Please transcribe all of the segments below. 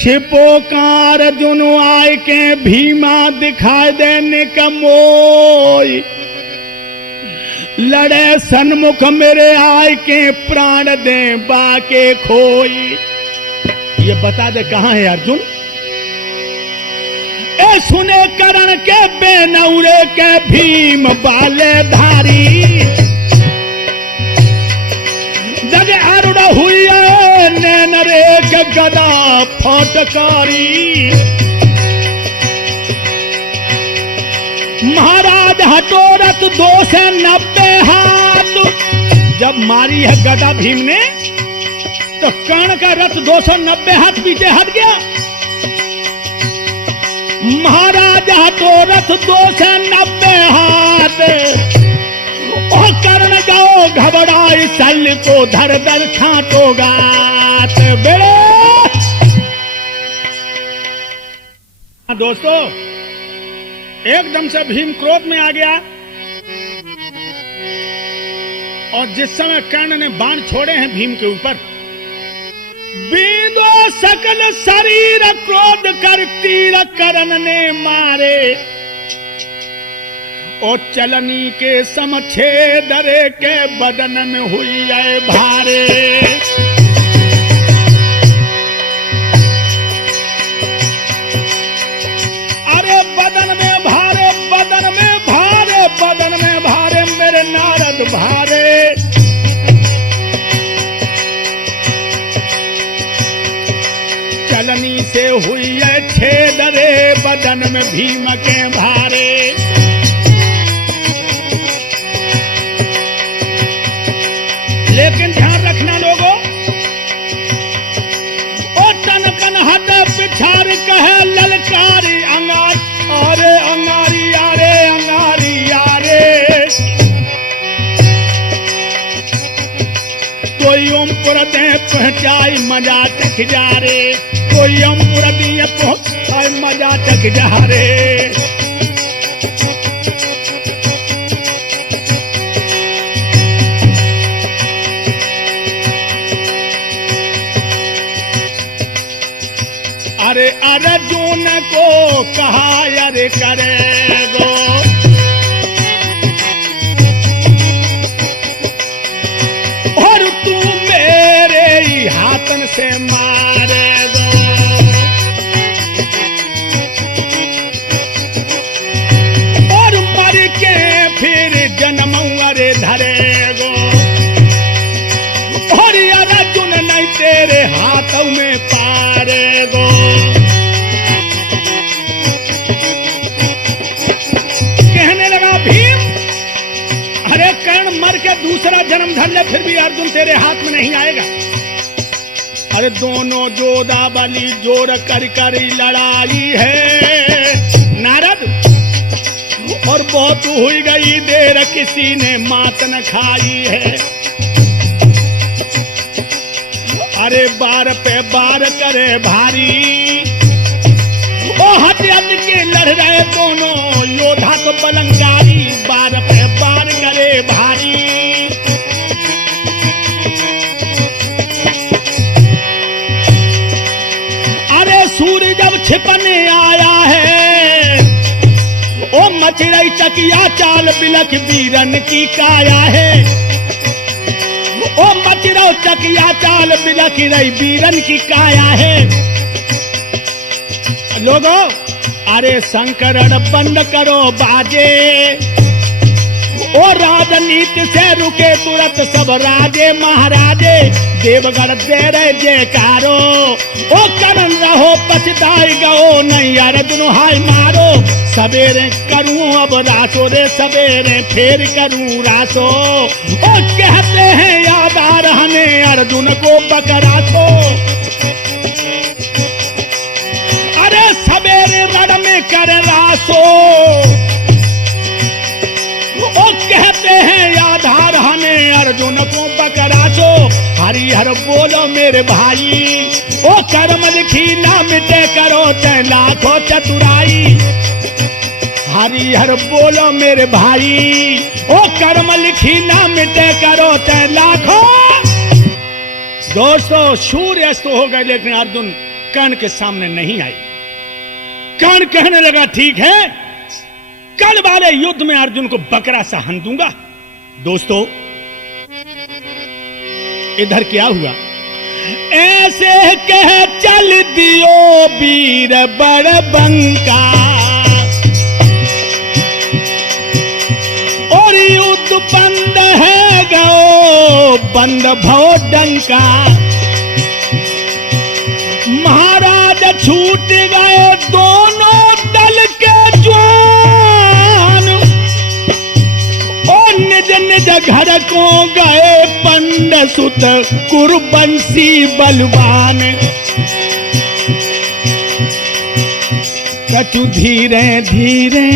छिपोकार अर्जुन आय के भीमा दिखाई देने का मोय, लड़े सन्मुख मेरे आय के प्राण दे बाके खोई। ये बता दे कहां है अर्जुन। ए सुने करण के बेनौरे के भीम बाले धारी, जग अरुण हुई नैन रे के गदा फटकारी। महाराज हटोरत 290 हाथ, जब मारी है गदा भीम ने तो कर्ण का रथ 290 हाथ पीछे हट गया। महाराज हटोरत 290 हाथ, और कर्ण जाओ घबराई शल्य को धर धर छांटोगा बेड़े। दोस्तों एकदम से भीम क्रोध में आ गया, और जिस समय कर्ण ने बाण छोड़े हैं भीम के ऊपर, बींदो सकल शरीर क्रोध कर तीर कर्ण ने मारे, और चलनी के समछेदरे के बदन में हुई है भारे। अरे बदन में भारे, बदन में भारे, बदन में भारे मेरे नारद भारे। चलनी से हुई है छेदरे बदन में भीम के भारे। लेकिन ध्यान रखना लोगों, ओ तन कन हट पिछार कहे ललकारी अंगार, अरे अंगारी आरे अंगारी आरे। कोई ओमपुर दे पहुंचाई मजा तक जा रे, कोई ओमपुर दिए पहुंचाई मजा तक जा रे। अरे अर्जुन को कहा अरे करेगो, और तू मेरे ही हाथन से मारेगो। और मर के फिर जन्म अरे धरेगो, और अर्जुन नहीं तेरे हाथों में पारेगो। कर्ण मर के दूसरा जन्म धर ले फिर भी अर्जुन तेरे हाथ में नहीं आएगा। अरे दोनों जोधा बलि जोड़ कर कर लड़ाई है नारद, और बहुत हुई गई देर किसी ने मात न खाई है। अरे बार पे बार करे भारी, ओ हट हट के लड़ रहे दोनों योद्धा तो बलंगारी, बार पे बार करे भारी। अरे सूर्य जब छिपने आया है, ओ मच रही चकिया चाल बिलख बीरन की काया है। ओ मच रहो चकिया चाल बिलख रही बीरन की काया है। लोगों अरे शंकरण बंद करो बाजे, ओ राजनीति से रुके तुरंत सब राजे महाराजे। देवगढ़ दे रहे जयकारो, ओ करण रहो पछताई गो नहीं अर्जुन हाय मारो। सवेरे करूं अब रासो रे सवेरे फिर करूं रासो, ओ कहते हैं याद आ रहने अर्जुन को बकरासो। अरे सवेरे रण में कर रासो, ओ कहते हैं याद आ रहने अर्जुन को बकरासो। हरिहर बोलो मेरे भाई, ओ कर्म लिखी ना मिटे करो ते लाखों चतुराई। हरिहर बोलो मेरे भाई, ओ कर्म लिखी ना मिटे करो ते लाखों। दोस्तों सूर्य अस्त हो गए लेकिन अर्जुन कर्ण के सामने नहीं आई। कर्ण कहने लगा ठीक है, कल वाले युद्ध में अर्जुन को बकरा सा हन दूंगा। दोस्तों इधर क्या हुआ, ऐसे कह चल दियो वीर बड़बंका, और युद्ध बंद है गो बंद भो डंका। महाराज छूट गए दोनों दल के जवान, और निज निज घर को गए पंड सुत कुरुबंसी बलवान। कछु धीरे धीरे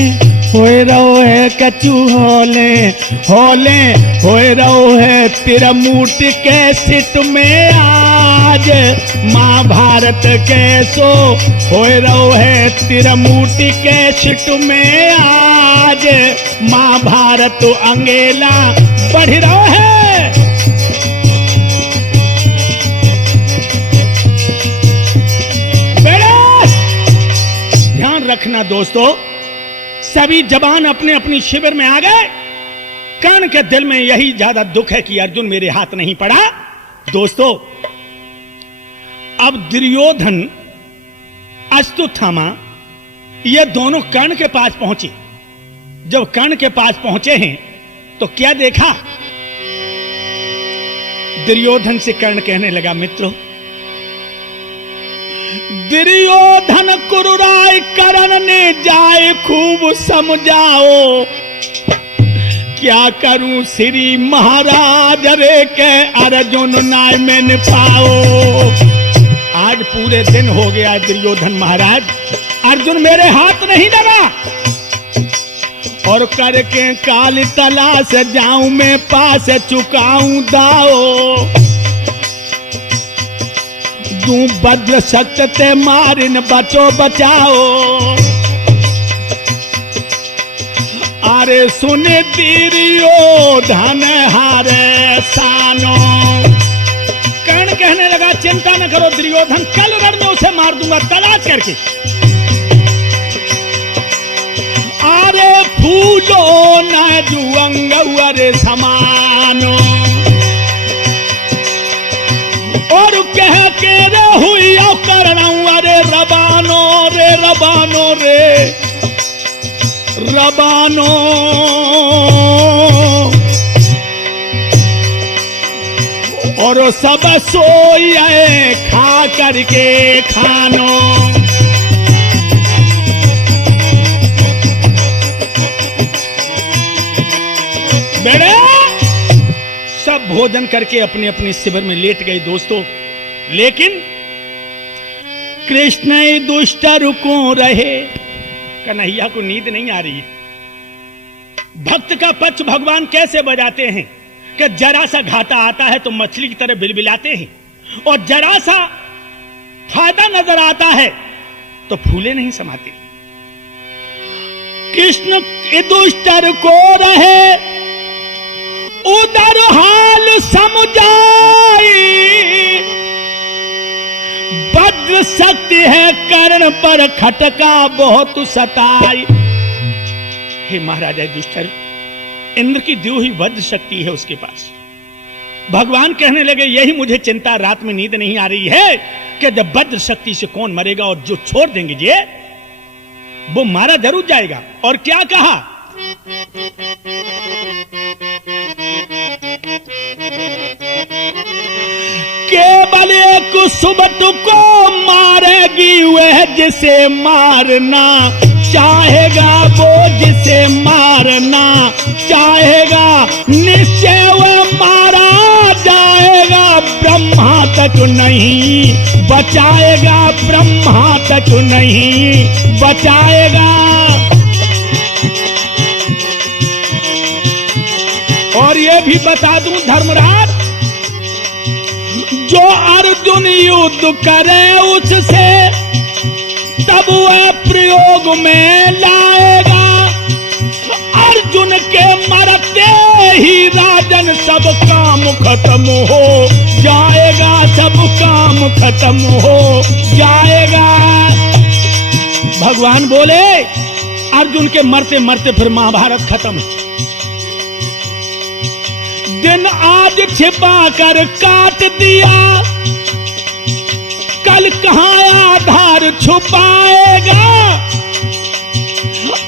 होए रहो है, कछु होले होले होए रहो है, तिरमूट के सिट में आज महाभारत के सो होए रहो है, तिरमूट के सिट में आज महाभारत अंगेला बढ़ रहो है। ध्यान रखना दोस्तों, सभी जवान अपने अपनी शिविर में आ गए। कर्ण के दिल में यही ज्यादा दुख है कि अर्जुन मेरे हाथ नहीं पड़ा। दोस्तों अब दुर्योधन अश्वत्थामा ये दोनों कर्ण के पास पहुंचे। जब कर्ण के पास पहुंचे हैं तो क्या देखा, दुर्योधन से कर्ण कहने लगा मित्रों, दुर्योधन कुरुराय कर्ण ने जाए खूब समझाओ, क्या करूं श्री महाराज रे के अर्जुन नाय में न पाओ। आज पूरे दिन हो गया दुर्योधन महाराज, अर्जुन मेरे हाथ नहीं लगा, और करके काल तलाश जाऊं मैं पास चुकाऊं दाओ। तू बद्र सकते मारिन बचो बचाओ। अरे सुने तीरियो धन हारे सानो। कर्ण कहने लगा चिंता न करो दुर्योधन, कल रण में उसे मार दूंगा तलाश करके। अरे फूलो न जुअंग अरे समानो, और कह के रे हुई करनाऊ, अरे रबानो रे रबानो रे रबानो। और सब सोए खा करके खानो। बेड़े सब भोजन करके अपने अपने शिविर में लेट गए दोस्तों। लेकिन कृष्ण दुष्ट रुको रहे, कन्हैया को नींद नहीं आ रही है। भक्त का पक्ष भगवान कैसे बजाते हैं कि जरा सा घाटा आता है तो मछली की तरह बिलबिलाते हैं, और जरा सा फायदा नजर आता है तो फूले नहीं समाते। कृष्ण दुष्ट रुको रहे, उधर हाल समझाई, वज्र शक्ति है कर्ण पर खटका बहुत सताई। हे महाराजा युधिष्ठिर, इंद्र की दी हुई वज्र शक्ति है उसके पास। भगवान कहने लगे यही मुझे चिंता, रात में नींद नहीं आ रही है कि जब वज्र शक्ति से कौन मरेगा, और जो छोड़ देंगे जे वो मारा जरूर जाएगा। और क्या कहा, केवल एक सुबत को मारेगी वह जिसे मारना चाहेगा, वो जिसे मारना चाहेगा निश्चय वह मारा जाएगा। ब्रह्मा तक नहीं बचाएगा, ब्रह्मा तक नहीं बचाएगा। और ये भी बता दूं धर्मराज, जो अर्जुन युद्ध करे उससे तब वह प्रयोग में लाएगा। अर्जुन के मरते ही राजन सब काम खत्म हो जाएगा, सब काम खत्म हो जाएगा। भगवान बोले अर्जुन के मरते मरते फिर महाभारत खत्म। दिन आज छिपा कर काट दिया, कल कहां आधार छुपाएगा।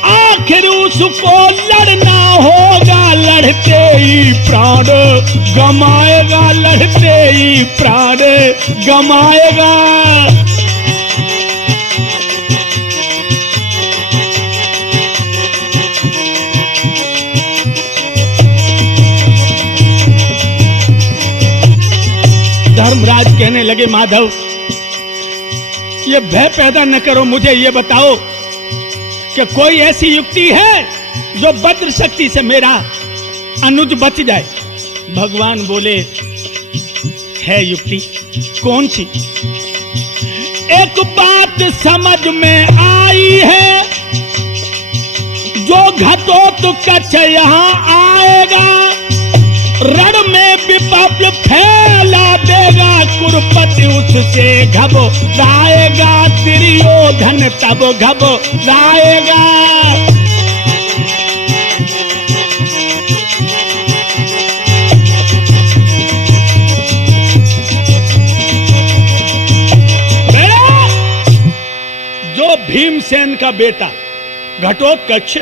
आखिर उसको लड़ना होगा, लड़ते ही प्राण गमाएगा, लड़ते ही प्राण गमाएगा। धर्मराज कहने लगे माधव ये भय पैदा न करो, मुझे ये बताओ कि कोई ऐसी युक्ति है जो वज्र शक्ति से मेरा अनुज बच जाए। भगवान बोले है युक्ति, कौन सी? एक बात समझ में आई है, जो घटोत्कच यहाँ आएगा रण में विपद फैला देगा, कुरुपति उससे घबराएगा, दुर्योधन तब घबराएगा। जो भीमसेन का बेटा घटोत्कच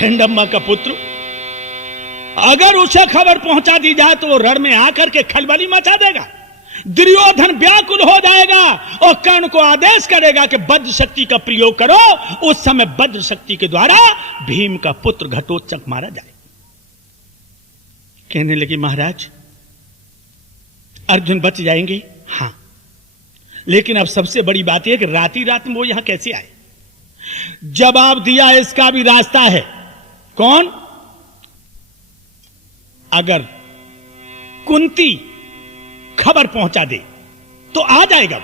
हिडंबा का पुत्र, अगर उसे खबर पहुंचा दी जाए तो वो रण में आकर के खलबली मचा देगा, दुर्योधन व्याकुल हो जाएगा और कर्ण को आदेश करेगा कि वज्र शक्ति का प्रयोग करो। उस समय वज्र शक्ति के द्वारा भीम का पुत्र घटोत्कच मारा जाए। कहने लगी महाराज अर्जुन बच जाएंगे, हां, लेकिन अब सबसे बड़ी बात यह कि राती रात में वो यहां कैसे आए? जवाब दिया इसका भी रास्ता है। कौन? अगर कुंती खबर पहुंचा दे तो आ जाएगा।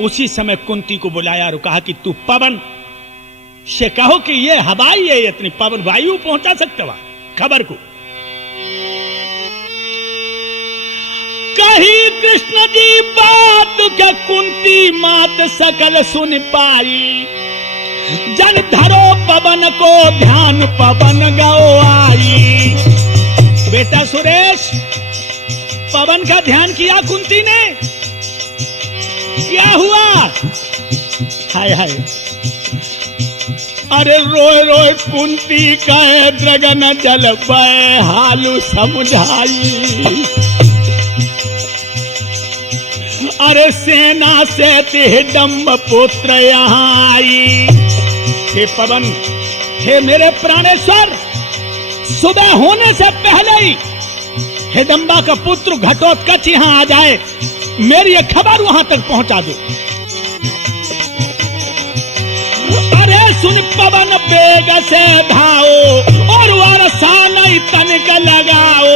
उसी समय कुंती को बुलाया और कहा कि तू पवन से कहो कि ये हवाई है, इतनी पवन वायु पहुंचा सकता हुआ खबर को। कही कृष्ण जी बात क्या कुंती मात सकल सुन पाई, जन धरो पवन को ध्यान पवन गो आई। बेटा सुरेश, पवन का ध्यान किया कुंती ने, क्या हुआ? हाय हाय, अरे रोए रोए कुंती कहे द्रगन जल बय हालू समझाई। अरे सेना से हिडंब पुत्र यहाँ आई। हे पवन, हे मेरे प्राणेश्वर, सुबह होने से पहले ही हिडंबा का पुत्र घटोत्कच यहाँ आ जाए, मेरी ये खबर वहां तक पहुंचा दो। अरे सुन पवन बेग से धाओ और वर्षा नहीं तनिक लगाओ,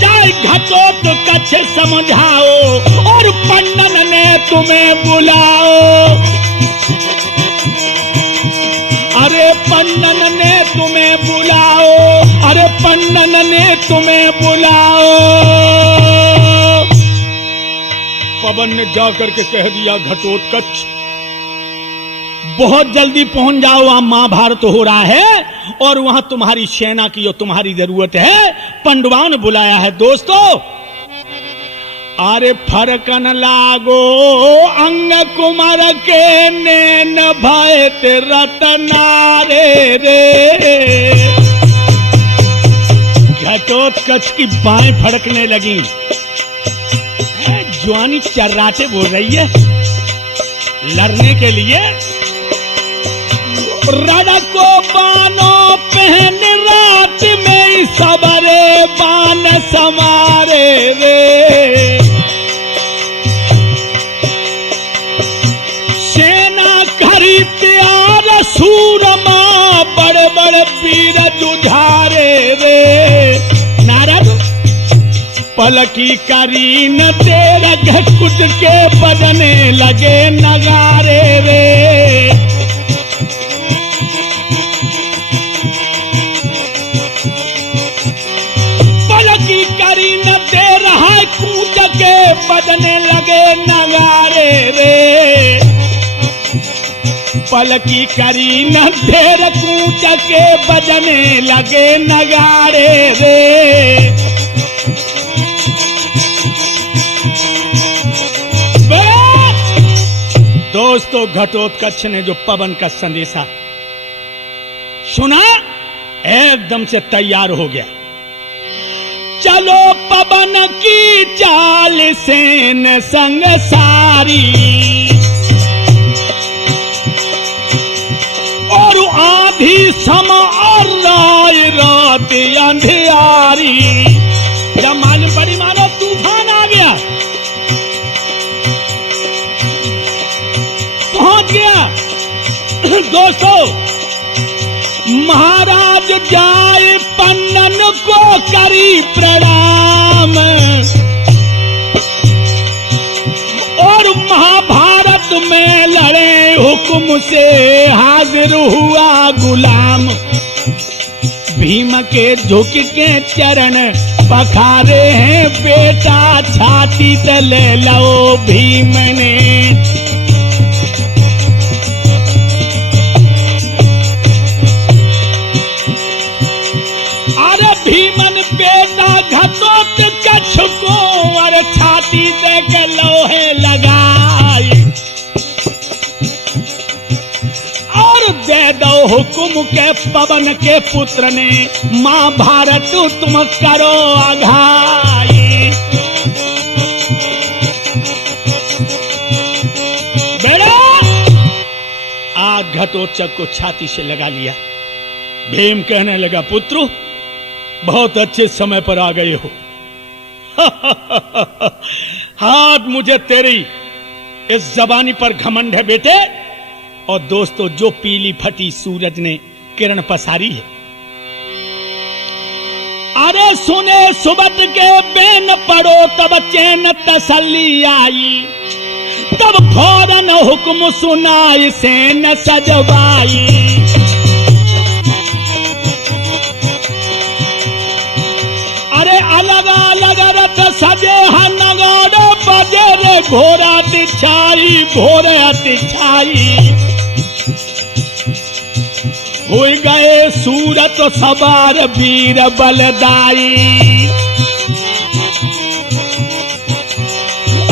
जाए घटोत्कच समझाओ और पंडन ने तुम्हें बुलाओ। अरे पंडन ने तुम्हें बुलाओ, अरे पंडन ने तुम्हें बुलाओ। पवन ने जाकर के कह दिया घटोत्कच बहुत जल्दी पहुंच जाओ, वहां महाभारत हो रहा है और वहां तुम्हारी सेना की और तुम्हारी जरूरत है। पंडवाओं ने बुलाया है। दोस्तों, अरे फरकन लागो अंग कुमार के नैन भय रतनारे रे। घटोत्कच की बाहें फड़कने लगी, जवानी चर्राटे बोल रही है लड़ने के लिए। रण को बानो पहन रात में सबरे बान समारे रे। सेना करी तैयार सूरमा बड़े बड़े वीर जुझारे रे। नारद पलकी करी न तेरा कुट के बजने लगे नगारे रे। नगारे रे, पलकी करी न देर कूच के बजने लगे नगारे रे। दोस्तों, घटोत्कच ने जो पवन का संदेशा सुना, एकदम से तैयार हो गया। चलो पवन की चाल सेन संग सारी, और आधी समा और राय रात अंधियारी। जब मालूम पड़ी मानो तूफान आ गया, पहुंच गया। दोस्तों, महाराज जाए पन्नन को करी प्रणाम, और महाभारत में लड़े हुक्म से हाजिर हुआ गुलाम। भीम के झुक के चरण पखारे हैं, बेटा छाती तले लो भीम ने। भीमन बेटा घटोत्कच को और छाती देख लोहे लगाई, और दे दो हुक्म के पवन के पुत्र ने, महाभारत तुम करो आघाई। बेटा आग घटोत्कच को छाती से लगा लिया। भीम कहने लगा, पुत्र बहुत अच्छे समय पर आ गए हो। हाथ मुझे तेरी इस जबानी पर घमंड है बेटे। और दोस्तों, जो पीली फटी सूरज ने किरण पसारी है, अरे सुने सुबत के बेन पड़ो तब चैन तसल्ली आई, तब फौरन हुक्म सुनाई सेन सजवाई। अरे अलग अलग रथ सजे हैं नगाड़ो बजे रे, घोड़ा तिछाई घोड़े तिछाई। हो गए सूरत सवार वीर बलदाई,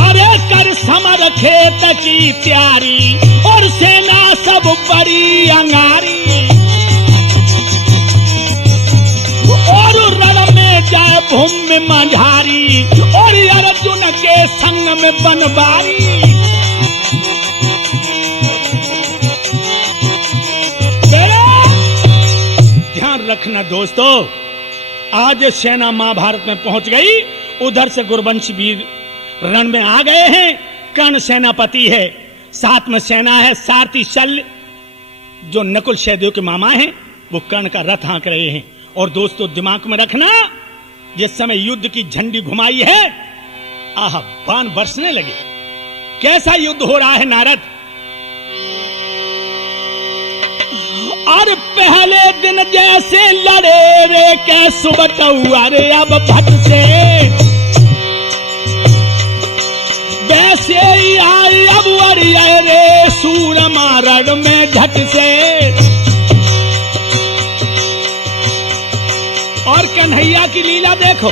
अरे कर समर खेत की तैयारी, और सेना सब बड़ी अंगारी। और रण में जाए भूमि में मंझारी, और अर्जुन के संग में बनवारी। ध्यान रखना दोस्तों, आज सेना महाभारत में पहुंच गई। उधर से गुरवंश वीर रण में आ गए हैं। कर्ण सेनापति है, साथ में सेना है। सारथी शल्य जो नकुल सहदेव के मामा हैं, वो कर्ण का रथ हाँक रहे हैं। और दोस्तों, दिमाग में रखना, जिस समय युद्ध की झंडी घुमाई है, आह बाण बरसने लगे। कैसा युद्ध हो रहा है नारद? और पहले दिन जैसे लड़े रे के सुबत हुआ रे, अब भट से वैसे ही आई अब वरिया रे, सूर मारण में झट से। और कन्हैया की लीला देखो,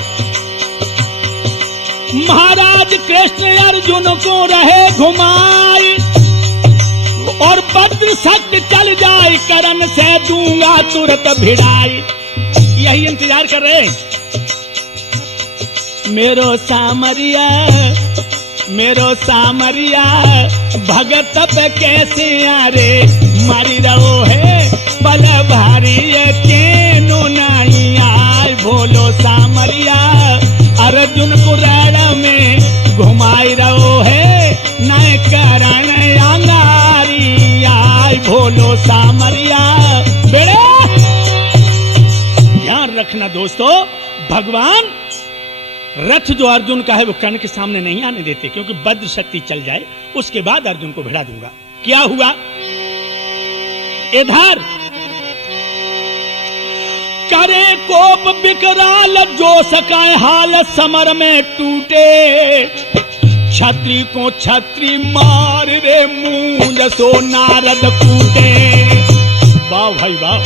महाराज कृष्ण अर्जुन को रहे घुमाई, और बद्र शक्ति चल जाए करण से दूंगा तुरंत भिड़ाई। यही इंतजार कर रहे। मेरो सामरिया भगत पे कैसे आरे, मारी रहो है पल भारी केनो नहीं आए। बोलो सामरिया अर्जुन को रण में घुमाई रहो है, नए करण अंगारी आए। बोलो सामरिया बेड़े। ध्यान रखना दोस्तों, भगवान रथ जो अर्जुन का है वो कर्ण के सामने नहीं आने देते, क्योंकि बद्र शक्ति चल जाए उसके बाद अर्जुन को भिड़ा दूंगा। क्या हुआ इधर? करे कोप विकराल जो सकाए हाल, समर में टूटे छत्री को छत्री मार रे मूंज सो नारद कूटे। वाह भाई वाह।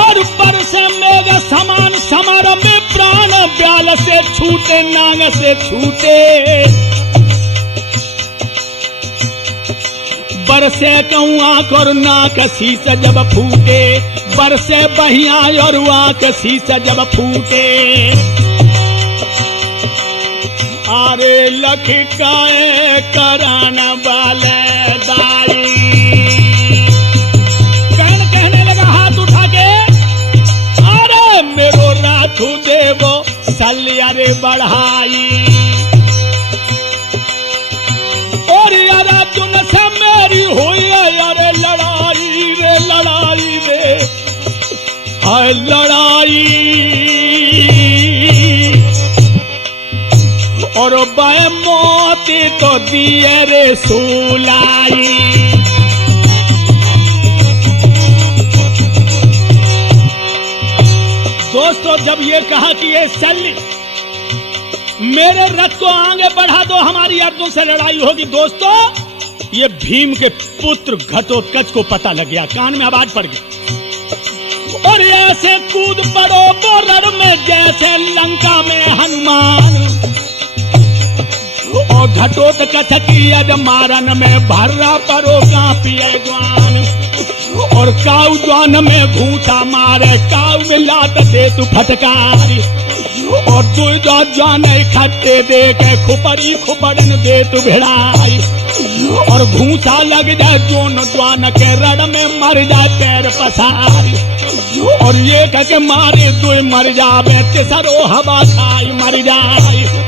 और बरसे मेघ समान समर में प्राण ब्याल से छूटे नाग से छूटे। बरसे कहूँ आंख और नाक शीश जब फूटे। बरसे बहिया और आंख शीश जब फूटे। अरे लखकाए करान वाले दाई। कहने लगा हाथ उठा के, अरे मेरो राथू देवो सल्या रे बढ़ाई। और अर्जुन से मेरी हुई अरे लड़ाई रे लड़ाई रे लड़ाई। और बय मोती तो दिए रे सुलाई। दोस्तों जब ये कहा कि ये शल्य मेरे रथ को आगे बढ़ा दो, हमारी अर्जुन से लड़ाई होगी। दोस्तों ये भीम के पुत्र घटोत्कच को पता लग गया, कान में आवाज पड़ गई। और ऐसे कूद पड़ो बोरर में जैसे लंका में हनुमान। और घटोत्कच की अजमारन में भर्रा परो कांपिए जवान। और काऊ जवान में घूसा मारे, काऊ में लात दे तू फटकारी। और तू जो जाने खट्टे दे के खुपड़ी खुपड़न दे तू भिड़ाई। और घूसा लग जाए जोन द्वान के रड़ में मर जाए पैर पसारी। और ये कह के मारे दो मर जावे, तेसरो हवा खाई मर जाए।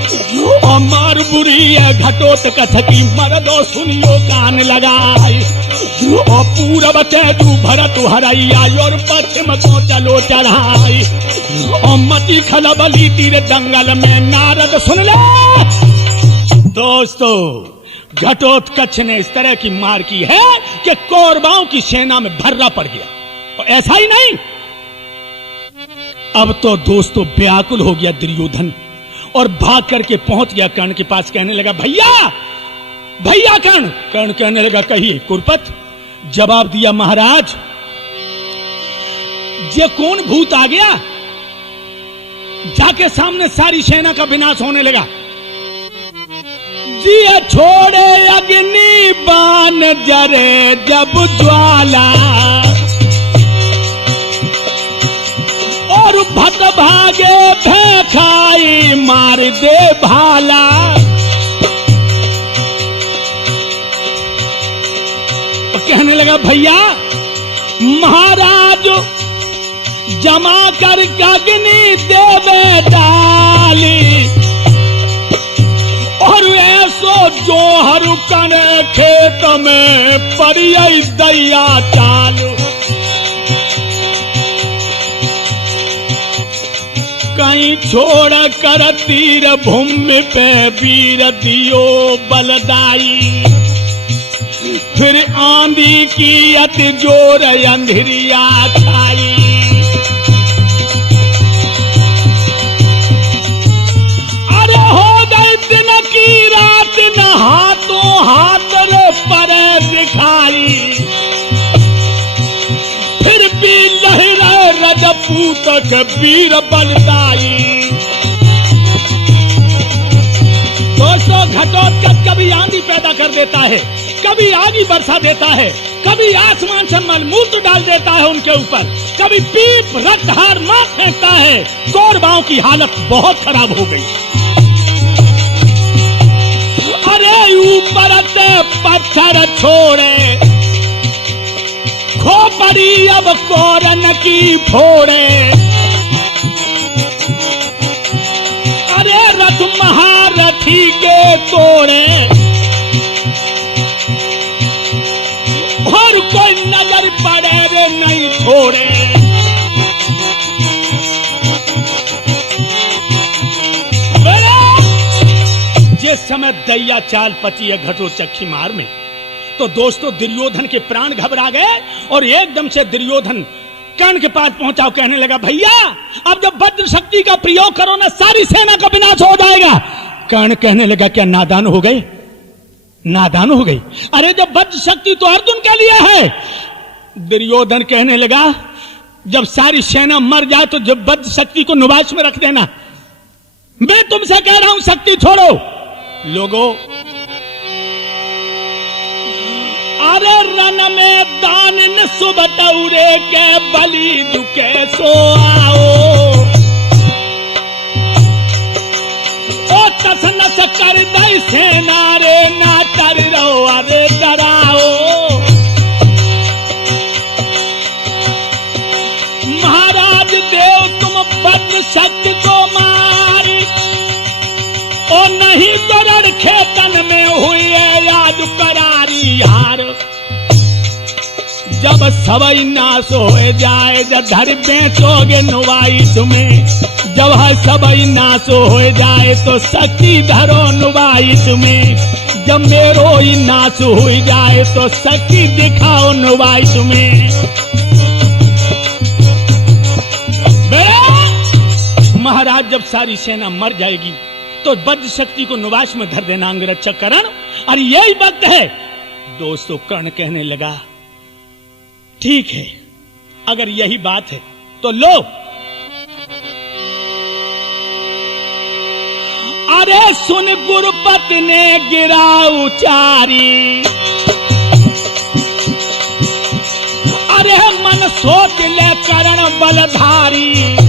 और मार बुरी है घटोत्कच की, मर दो सुनियो कान लगाई। और पूरब तेजू भरत हरैया, और पश्चिम को चलो चढ़ाई। और मती खलबली तीर जंगल में नारद सुन ले। दोस्तों घटोत्कच ने इस तरह की मार की है कि कौरवों की सेना में भर्रा पड़ गया। और ऐसा ही नहीं, अब तो दोस्तों व्याकुल हो गया दुर्योधन और भाग करके पहुंच गया कर्ण के पास। कहने लगा भैया भैया कर्ण। कर्ण कहने लगा कहिए कुरपत। जवाब दिया महाराज ये कौन भूत आ गया। जाके सामने सारी सेना का विनाश होने लगा। जिया छोड़े अग्नि बाण जरे जब ज्वाला। और भट भागे भेखाई मार दे भाला। कहने लगा भैया महाराज जमा कर अग्नि देवे डाली। और ऐसो जो हरु कने खेत में परिय दैया चालू। कहीं छोड़ कर तीर भूमि पे वीर दियो बलदाई। फिर आंधी की अति जोर अंधेरिया छाई। अरे हो गई दिन की रात न हाथों हाथ रे पर दिखाई। फिर भी लहरा रजपूत के वीर बलदाई। दोस्तों घटोत्कच कभी आंधी पैदा कर देता है, कभी आगी बरसा देता है, कभी आसमान से मलमूत्र डाल देता है उनके ऊपर, कभी पीप रक्तहार मार फेंकता है। कौरवों की हालत बहुत खराब हो गई। अरे ऊपर से पत्थर छोड़े खोपड़ी अब कौरन की फोड़े। अरे रथ महारथी के तोड़े। और कोई नजर पड़े रे नहीं छोड़े। जिस समय दैया चाल पची है घटोत्कच की मार में, तो दोस्तों दुर्योधन के प्राण घबरा गए। और एकदम से दुर्योधन कर्ण के पास पहुंचा, कहने लगा भैया अब जब वज्र शक्ति का प्रयोग करो ना सारी सेना का विनाश हो जाएगा। कर्ण कहने लगा क्या नादान हो गए, नादान हो गई? अरे जब वज्र शक्ति तो अर्जुन के लिए है। दुर्योधन कहने लगा जब सारी सेना मर जाए तो जब वज्र शक्ति को निवास में रख देना। मैं तुमसे कह रहा हूं शक्ति छोड़ो। लोगों, अरे रन में दान न सुबटौरे के बलि दुखे सो आओ, ओ तस नस कर दई सेना रे ना डर रहो अरे डराओ। महाराज देव तुम वज्र शक्ति को मारी, ओ नहीं तो रण खेतन में हुई है याद करारी हार। जब सबई नाश हो जाए धर बेचोगे नुवाई तुम्हें, जब है सबई नाश हो जाए तो शक्ति धरो नुवाई तुम्हें, जब मेरो ही नाश हो जाए तो शक्ति दिखाओ नुवाई तुम्हें। महाराज जब सारी सेना मर जाएगी तो वज्र शक्ति को निवास में धर देना अंगरक्षक करण। और यही वक्त है दोस्तों, कर्ण कहने लगा ठीक है अगर यही बात है तो लो। अरे सुन गुरुपति ने गिरा उचारी, अरे मन सोच ले करण बलधारी।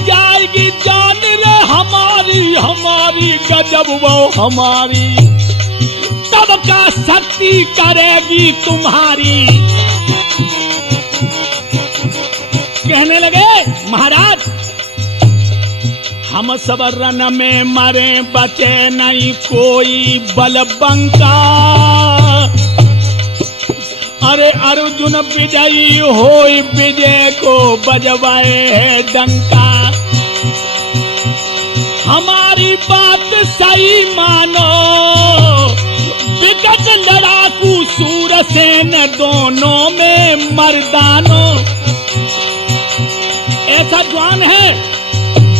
जाएगी जान रे हमारी हमारी गजब वो हमारी, तब का शक्ति करेगी तुम्हारी। कहने लगे महाराज हम सब रन में मरे बचे नहीं कोई बलबंका, अरे अर्जुन विजयी होई विजय को बजवाए है डंका। हमारी बात सही मानो, विकट लड़ाकू सूरसेन दोनों में मर्दानो। ऐसा जवान है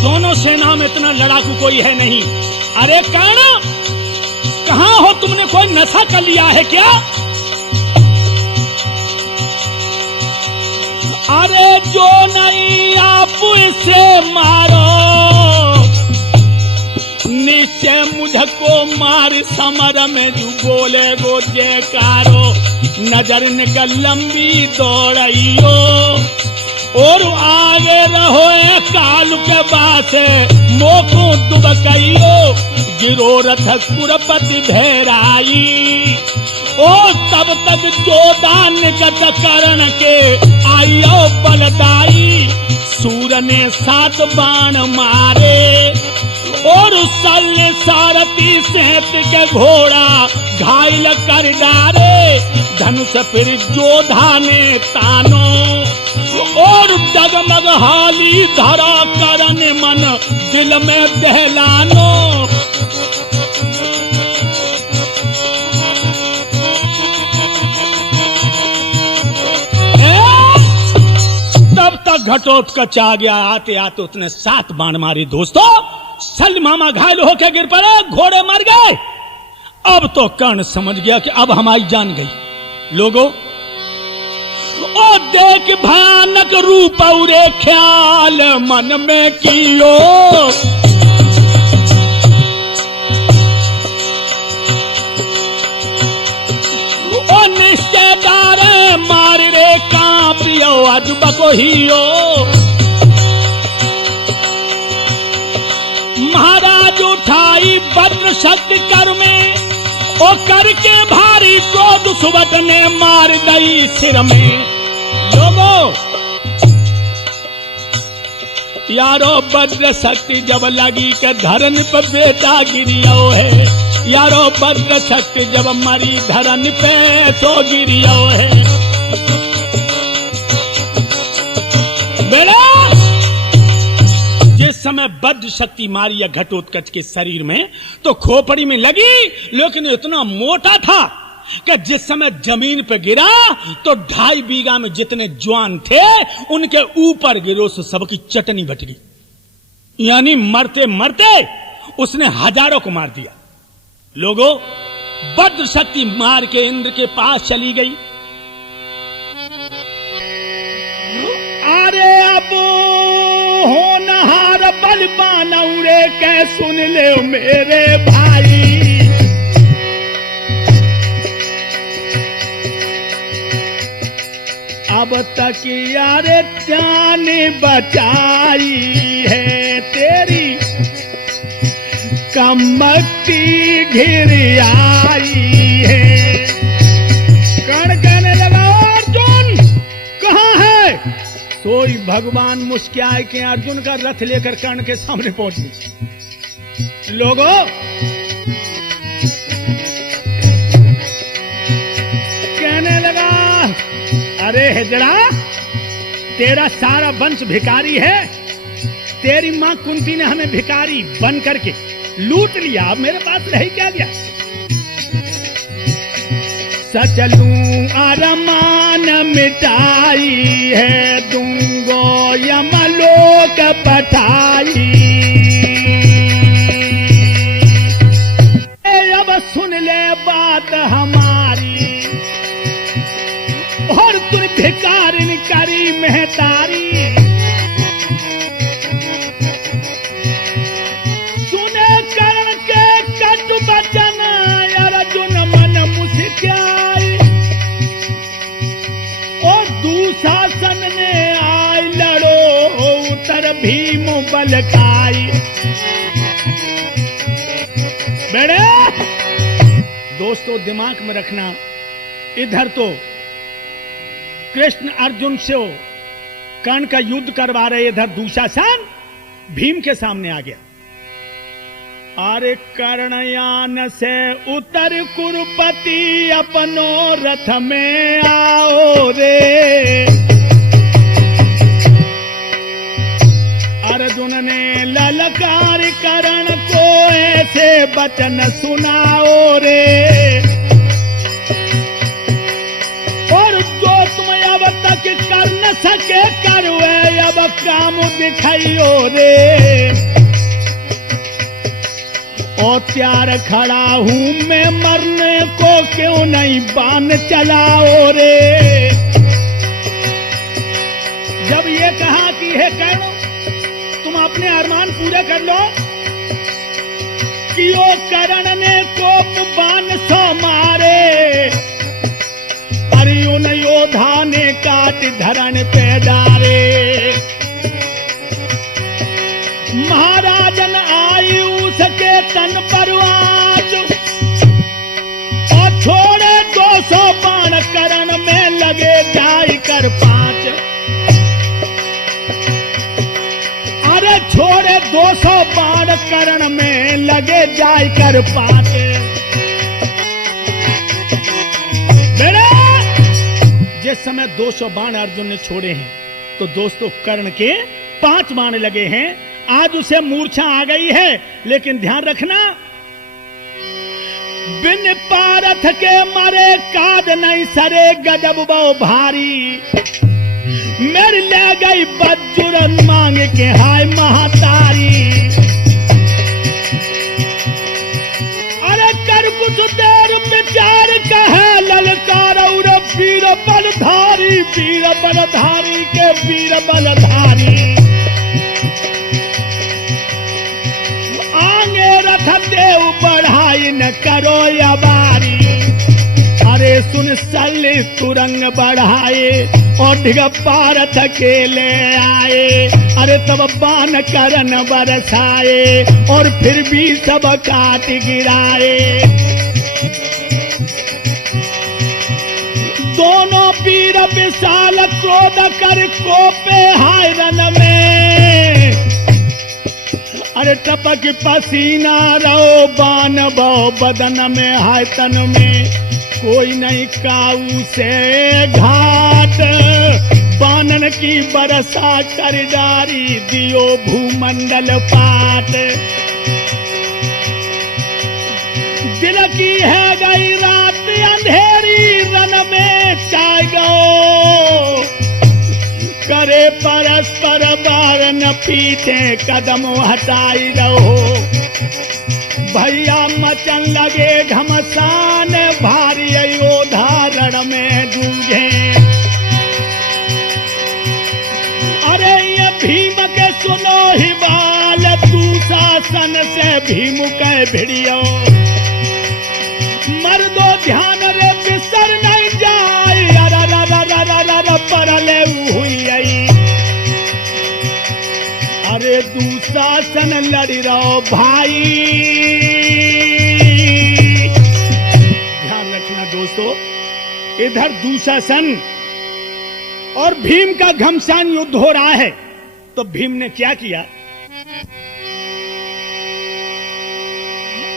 दोनों सेना में इतना लड़ाकू कोई है नहीं। अरे कर्ण कहां हो, तुमने कोई नशा कर लिया है क्या? अरे जो नहीं आप इसे मारो, निश्चय मुझको मार समर में जो बोले गो जयकारो। नजर निकल लंबी दौड़ियो और आगे रहो काल के बासे मोको दुबकइयो। गिरो रथ कुरपति भैराई, ओ तब तक जोधा निकट करण के आइयो बलदाई। सूर ने 7 बाण मारे और शल्य सारथी सेत के घोड़ा घायल कर डारे। धनुष फिर जोधा ने तानो और डगमग हाली धरा करण मन दिल में दहलानो। तब तक घटोत्कच आ गया। आते आते उसने 7 बाण मारी दोस्तों। शल्य मामा घायल होकर गिर पड़े, घोड़े मर गए। अब तो कर्ण समझ गया कि अब हमारी जान गई। लोगों ओ देख भयानक रूप और ख्याल मन में कियो। ओ निश्चय डारे मार रे कांपियो अजब को हियो। महाराज उठाई वज्र शक्ति कर में, ओ करके भारी क्रोध सुबट ने मार दई सिर में। लोगों यारो वज्र शक्ति जब लगी के धरन पे बेटा गिरियो है। यारो वज्र शक्ति जब मरी धरन पे तो गिरियो है। बेड़ा जिस समय वज्र शक्ति मारी या घटोत्कच के शरीर में तो खोपड़ी में लगी, लेकिन इतना मोटा था कि जिस समय जमीन पे गिरा तो 2.5 बीघा में जितने जवान थे उनके ऊपर गिरो तो सबकी चटनी बट गई। यानी मरते मरते उसने हजारों को मार दिया। लोगों, वज्र शक्ति मार के इंद्र के पास चली गई। अरे अब होनहार बलवान उड़े के सुन ले मेरे भाई, अब तक यार जान बचाई है तेरी कमती घिर आई है। कर्ण कहने लगा अर्जुन कहां है? सोई भगवान मुस्कुराए के अर्जुन का रथ लेकर कर्ण के सामने पहुंच गए। लोगों, कहने लगा अरे हिजड़ा, तेरा सारा वंश भिखारी है। तेरी मां कुंती ने हमें भिखारी बन करके लूट लिया, अब मेरे पास रह क्या गया? सचलू अरमान मिटाई है, दूंगो यमलोक पठाई। अब सुन ले बात हमारी, और तुम भिखारिन करी महतारी। सुने कर्ण के कटु बचन, अर्जुन मन मुस्कुराए। और दुशासन ने आय लड़ो, उतर भीम बलकाई। बेड़े दोस्तों, दिमाग में रखना, इधर तो कृष्ण अर्जुन से कर्ण का युद्ध करवा रहे, इधर दुशासन भीम के सामने आ गया। अरे कर्णयान से उतर कुरुपति, अपनो रथ में आओ रे। अर्जुन ने ललकार कर्ण को ऐसे वचन सुनाओ रे। और जो तुम अब तक कर न सके करवे, अब काम दिखाइयो रे। और त्यार खड़ा हूं मैं मरने को, क्यों नहीं बाण चलाओ रे। जब ये कहा कि हे कर्ण, तुम अपने अरमान पूरा कर लो, कि ओ कर्ण ने कोप बाण सो मारे। अर्जुन योद्धा ने काट धरण पे डारे। महाराजन आयु सके तन पर आज, और छोड़े 200 बाण करण में लगे जाय कर 5। अरे छोड़े 200 बाण करण में लगे जाय कर 5। जिस समय 200 बाण अर्जुन ने छोड़े हैं तो दोस्तों कर्ण के 5 बाण लगे हैं। आज उसे मूर्छा आ गई है, लेकिन ध्यान रखना, बिन पारथ के मरे काद नहीं सरे, गजब बहु भारी। मेरी ले गई बज्जुरन मांग के हाय महातारी। अरे कर कुछ देर विचार कहे ललकार, और वीर बलधारी, वीर बलधारी के वीर बलधारी। आगे रथ देव बढ़ाई न करो या बारी। अरे सुन सल तुरंग बढ़ाए, और ढिग पारथ अकेले आए। अरे तब बाण करन बरसाए, और फिर भी सब काट गिराए। दोनों वीर विशाल क्रोध कर कोपे हाय रन में। अरे टपक पसीना रहो बाण बहु बदन में हाय तन में। कोई नहीं काऊ से घाट, बानन की बरसा कर डारी, दियो भूमंडल पाट। दिल की है गई रात ढेरी रन में चाय गो, करे परस्पर बार न पीछे कदम हटाई रहो। भैया मचन लगे घमसान, भारी योधा रण में जूझे। अरे ये भीम के सुनो ही बाल, दुशासन से भीम के भिड़ियो। मर्दो ध्यान रे बिसर नहीं जाए, परले हुई आई। अरे दुशासन लड़ी रहो भाई। ध्यान रखना दोस्तों, इधर दुशासन और भीम का घमसान युद्ध हो रहा है। तो भीम ने क्या किया?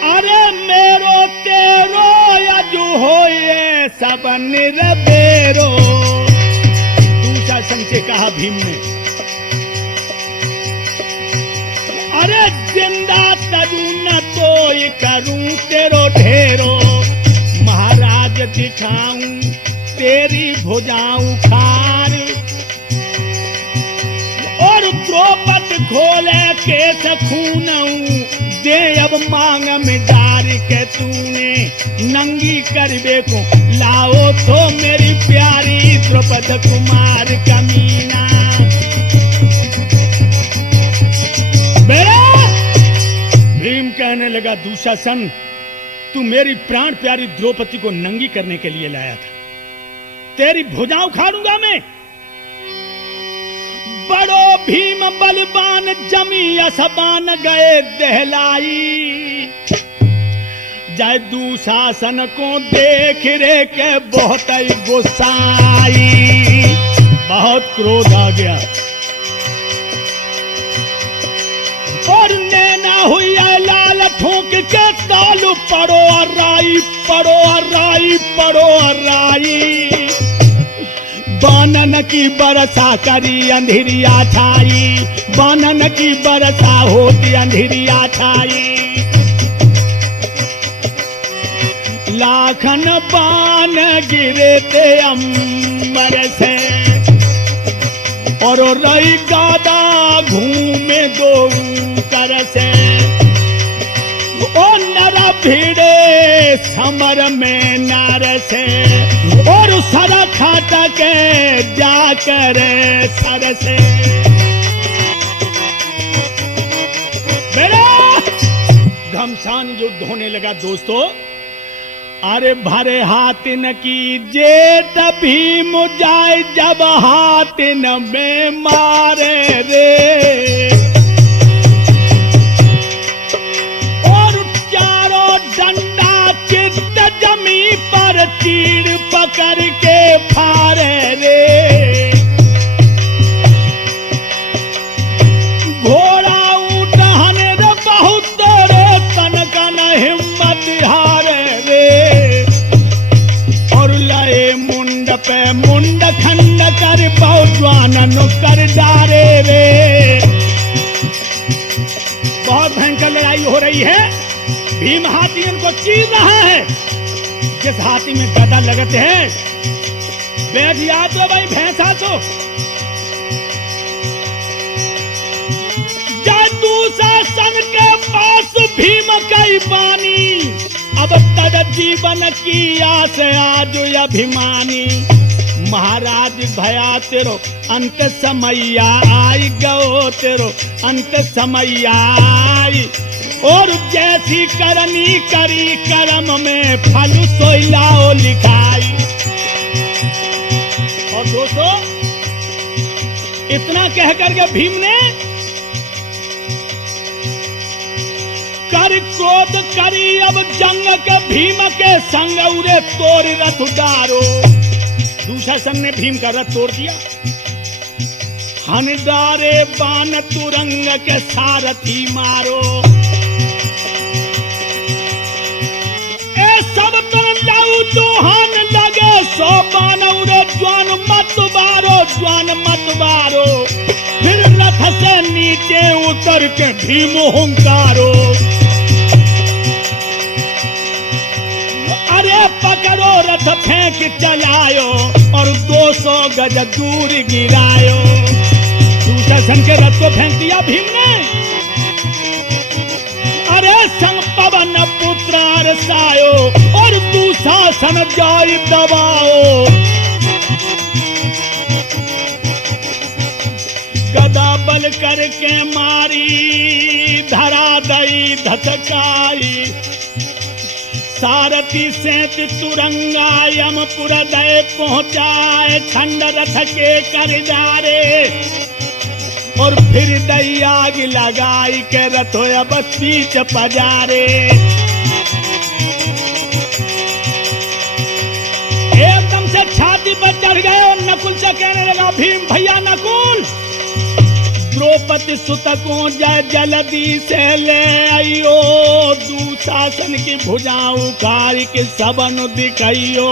अरे मेरो तेरो यजु होए सब निरबेरो। दुशासन से कहा भीम ने, अरे जिंदा तरू न तो करूं तेरो ढेरो। महाराज दिखाऊं तेरी भुजाऊं खार, और द्रौपद खोले केस खूनऊं। दे अब मांग में डार के तूने, नंगी करबे को लाओ तो मेरी प्यारी द्रौपद कुमार कमीना। भीम कहने लगा, दुशासन तू मेरी प्राण प्यारी द्रौपदी को नंगी करने के लिए लाया था, तेरी भुजाएं उखाड़ूंगा मैं। बड़ो भीम बलवान जमी असबान गए दहलाई। जय दुशासन को देख रे के बहुत ही गुस्साई, बहुत क्रोध आ गया। और नैना हुई लाल ठोक के तालू, पड़ो अर्राई पड़ो अर्राई पड़ो अर्राई। बानन की बरसा करी अंधेरिया छाई, बानन की बरसा होती अंधेरिया छाई। लाखन बान गिरे थे अंबर से, और रई गादा घूमे दो कर से। ओ नर भिड़े समर में नार से, और सर खाता के जाकर सर से। मेरा घमसान युद्ध होने लगा दोस्तों। अरे भरे हाथिन की जेठ भीम जाए, जब हाथिन में मारे रे। और चारों डंडा चित्त जमी पर तीर पकड़ के फारे रे। घोड़ा उठहन रे बहुत रे, तन का न हिम्मत हारे रे। और लए मुंड पे मुंड खंड कर पौजवान नुकर डारे रे। बहुत भयंकर लड़ाई हो रही है। भीम हाथियों को चीर रहा है। जिस हाथी में गदा लगते हैं, बैठ या तो भाई भैंसा तो। दुशासन के पास भीम कई बानी, अब तद जीवन की आस आज अभिमानी। महाराज भया तेरो अंत समैया आई गो, तेरो अंत समैया आई। और जैसी करनी करी कर्म में फल सोइलाओ लिखाई। और दोस्तों इतना कहकर के भीम ने कर क्रोध करी अब जंग के भीम के संग उरे तोड़ रथ डारो। दुशासन ने भीम का रथ तोड़ दिया। हनडारे बान तुरंग के सारथी मारो। ए सब तर लाऊ दोहान लगे, सो बान उरे ज्वान मत बारो, ज्वान मत बारो। फिर रथ से नीचे उतर के भीम हुंकारो। अरे पकड़ो रथ रथ फेंक चलायो और 200 गज दूर गिरायो। दुशासन के रथ को फेंक दिया भीम ने। अरे संग पवन पुत्र अरसायो और दुशासन जाई दबाओ। गदा बल करके मारी धरा दई धसकाई। सारथी सेत तुरंगा यमपुर दय पहुंचाए। खंड रथ के कर डारे और फिर दई आग लगाई के रथो अब बीच पजारे। एकदम से छाती पर चढ़ गए और नकुल से कहने लगा, भीम भैया नकुल, द्रौपदी सुत को जय जल्दी से ले आइयो। दुशासन की भुजाएं उखाड़ के सबन दिखाइयो।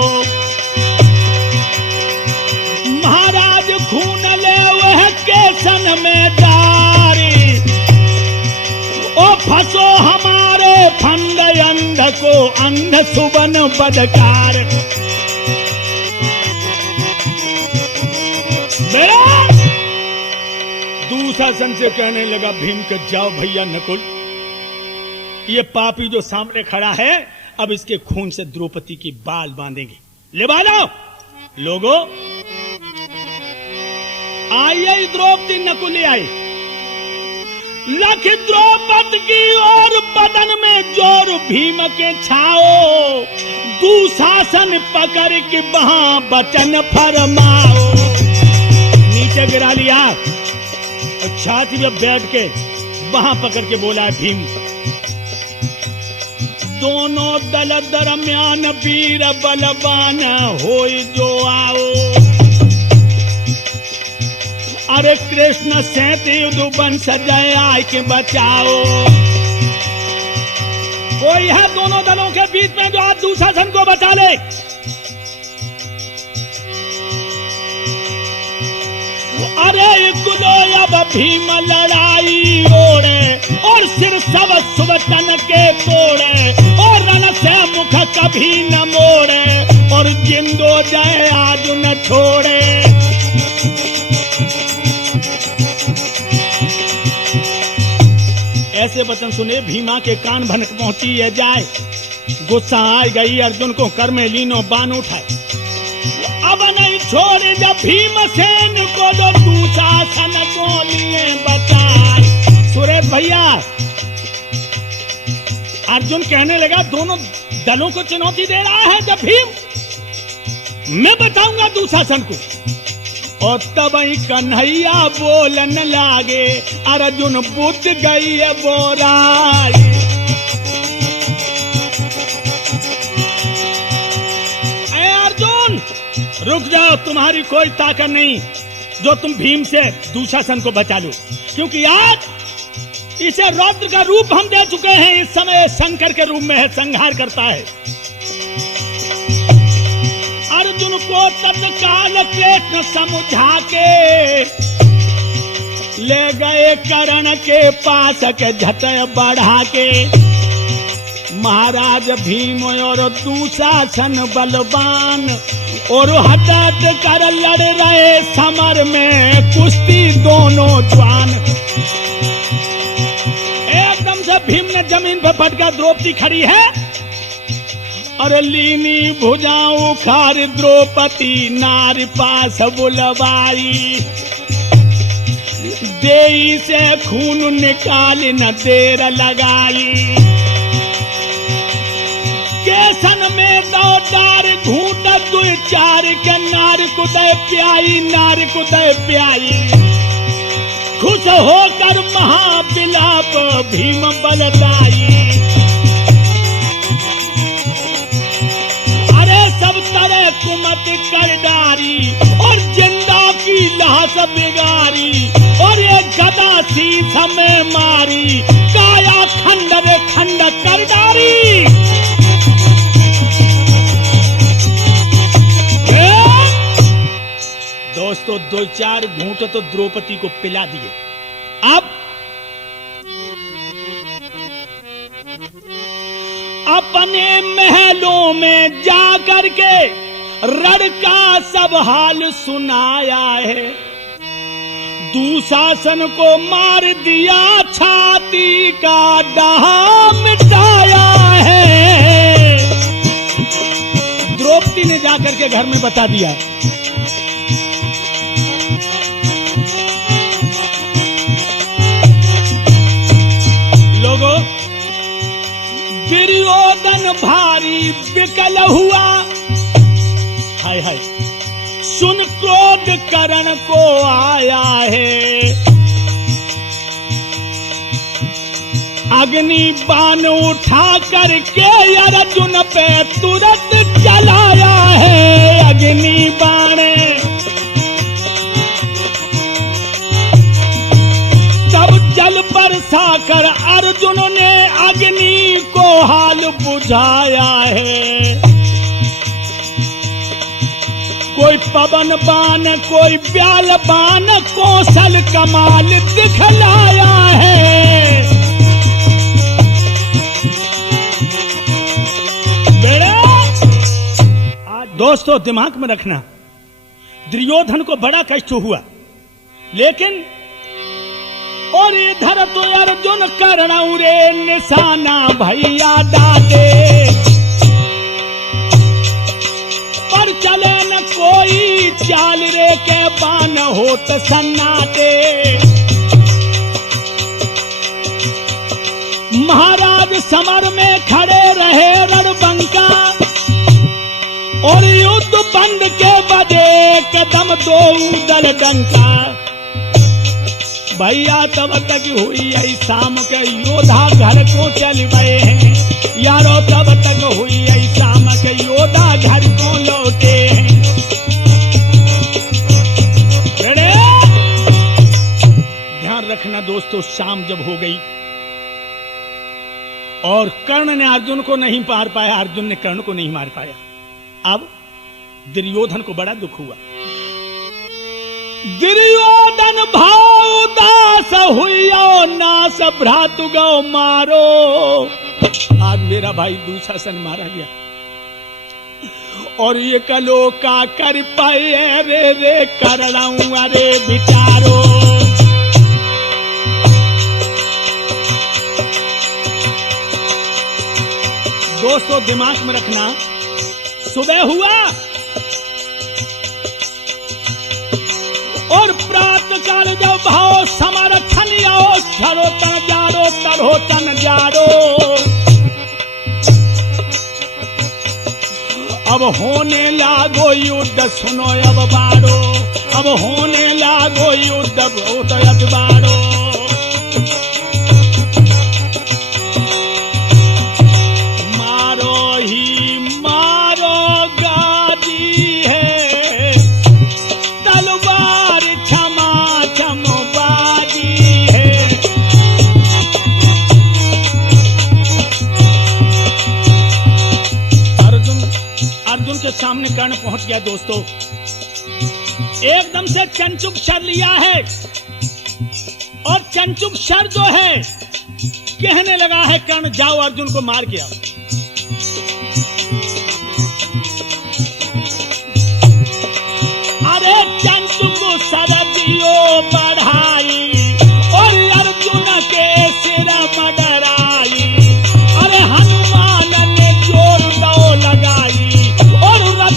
महाराज खून ले वह केसन में जारी। ओ फंसो हमारे फंद अंध को अंध सुबन बदकार। दुशासन से कहने लगा भीम के, जाओ भैया नकुल, ये पापी जो सामने खड़ा है अब इसके खून से द्रौपदी की बाल बांधेंगे। ले बालो लोगो। आइए द्रौपदी नकुल आई। लख द्रौपदी की और बदन में जोर भीम के छाओ। दुशासन पकड़ के वहां वचन फरमाओ। नीचे गिरा लिया, छाती में बैठ के वहां पकड़ के बोला भीम, दोनों दल दरम्यान वीर बलवान होई जो आओ। अरे कृष्ण सेती युद्धबन सजाए आय के बचाओ। कोई है दोनों दलों के बीच में जो आज दुशासन को बचा ले। अरे कुलो अब भीम लड़ाई ओढ़े और सिर सब सुबटन के तोड़े। और रण से मुख कभी न मोड़े और जिंदो जाए आज न छोड़े। ऐसे वचन सुने भीमा के कान भनक पहुंची है जाए। गुस्सा आ गई अर्जुन को, कर में लीनो बाण उठाए। अब नहीं छोड़े जब भीमसेन को जो दुशासन को लिए बचाए। सुरेश भैया अर्जुन कहने लगा, दोनों दलों को चुनौती दे रहा है जब भीम, मैं बताऊंगा दुशासन को। और तब ही कन्हैया बोलन लागे, अर्जुन बुद्ध गई है बोराई। रुक जाओ, तुम्हारी कोई ताकत नहीं जो तुम भीम से दुशासन को बचा लो, क्योंकि आज इसे रौद्र का रूप हम दे चुके हैं। इस समय शंकर के रूप में है, संहार करता है। अर्जुन को तत्काल कृष्ण समझा के ले गए कर्ण के पास के झट बढ़ा के। महाराज भीम और दुशासन बलवान और हटात कर लड़ रहे समर में कुश्ती दोनों जवान। एकदम से भीम ने जमीन पर पटका, द्रौपदी खड़ी है और लीनी भुजाएं उखाड़ द्रौपदी नारी पास बुलवाई। देई से खून निकाल न देर लगाई। केसन में दो डार घूट दुई चार के नार कुदय प्याई, नार कुदय प्याई। खुश होकर महाविलाप भीम बलदाई। अरे सब तरह कुमत कर डारी और जिंदा की लाश बिगारी। और ये गदा शीश में मारी, काया खंड रे खंड कर डारी। दोस्तों दो चार घूंट तो द्रौपदी को पिला दिए। अपने महलों में जा करके रण का सब हाल सुनाया है। दुशासन को मार दिया, छाती का दहा मिटाया है। द्रौपदी ने जाकर के घर में बता दिया। लोगों, दुर्योधन भारी विकल हुआ, हाय हाय, सुन क्रोध करण को आया है। अग्नि बाण उठा करके अर्जुन पे तुरंत चलाया है। अग्नि बाण तब जल बरसा कर अर्जुन ने अग्नि को हाल बुझाया है। कोई पवन बाण, कोई ब्याल बाण, कौशल कमाल दिखलाया है। दोस्तों दिमाग में रखना, दुर्योधन को बड़ा कष्ट हुआ, लेकिन और इधर तो अर्जुन कर्णऊ रे निशाना भैया डाटे, पर चले न कोई चाल रे के बान होत सन्नाटे। महाराज समर में खड़े रहे रणबंका, और युद्ध बंद के बजे कदम दो दल डंका। भैया तब तक हुई आई शाम के योद्धा घर को चल गए हैं। यारो तब तक हुई आई शाम के योद्धा घर को लौटे हैं। ध्यान रखना दोस्तों, शाम जब हो गई और कर्ण ने अर्जुन को नहीं मार पाया, अर्जुन ने कर्ण को नहीं मार पाया। अब दुर्योधन को बड़ा दुख हुआ। दुर्योधन भाव दास हुइयो नास, भ्रातु गौ मारो। आज मेरा भाई दुशासन मारा गया, और ये कलो का कर पाए रे रे करलाऊं अरे बिचारो। दोस्तों दिमाग में रखना, सुबह हुआ और प्रातः काल जब भाव समर्थन आओ, छरो तन जारो तरहो तन जारो। अब होने लागो युद्ध सुनो अब बारो, अब होने लागो युद्ध बहुत अजबारो। सामने कर्ण पहुंच गया दोस्तों, एकदम से चंचुक शर लिया है, और चंचुक शर जो है कहने लगा है कर्ण जाओ अर्जुन को मार के आओ। अरे चंचुक शर दियो बढ़ाई, और अर्जुन के सिर मडराई। अरे हनुमान ने जोर दो लगाई,